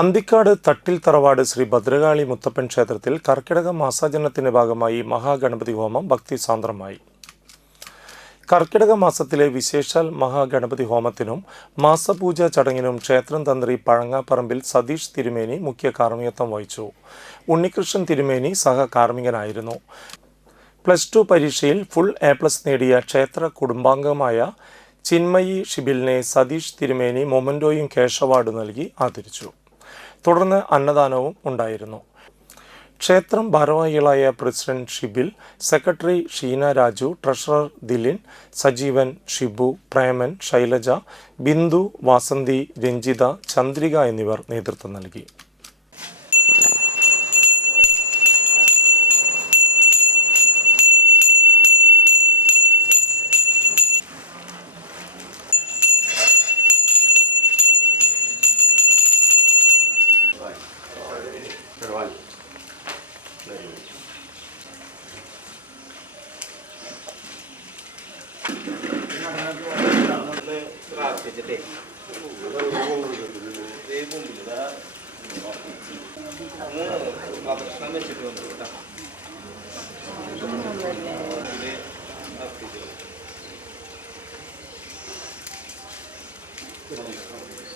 അന്തിക്കാട് തട്ടിൽ തറവാട് ശ്രീ ഭദ്രകാളി മുത്തപ്പൻ ക്ഷേത്രത്തിൽ കർക്കിടക മാസാചരണത്തിന്റെ ഭാഗമായി മഹാഗണപതി ഹോമം ഭക്തിസാന്ദ്രമായി. കർക്കിടക മാസത്തിലെ വിശേഷാൽ മഹാഗണപതി ഹോമത്തിനും മാസപൂജ ചടങ്ങിനും ക്ഷേത്രം തന്ത്രി പഴങ്ങാപ്പറമ്പിൽ സതീഷ് തിരുമേനി മുഖ്യ കാർമ്മികത്വം വഹിച്ചു. ഉണ്ണികൃഷ്ണൻ തിരുമേനി സഹകാർമ്മികനായിരുന്നു. +2 പരീക്ഷയിൽ ഫുൾ A+ നേടിയ ക്ഷേത്ര കുടുംബാംഗമായ ചിന്മയി ഷിബിലിനെ സതീഷ് തിരുമേനി മൊമന്റോയും ക്യാഷ് അവാർഡ് നൽകി ആദരിച്ചു. തുടർന്ന് അന്നദാനവും ഉണ്ടായിരുന്നു. ക്ഷേത്രം ഭാരവാഹികളായ president Shibil, secretary Sheena Raju, treasurer Dilin, Sajeevan, Shibu, Preman, Shailaja, Bindu, Vasanthi, Ranjitha, Chandrika എന്നിവർ നേതൃത്വം നൽകി. Gracias.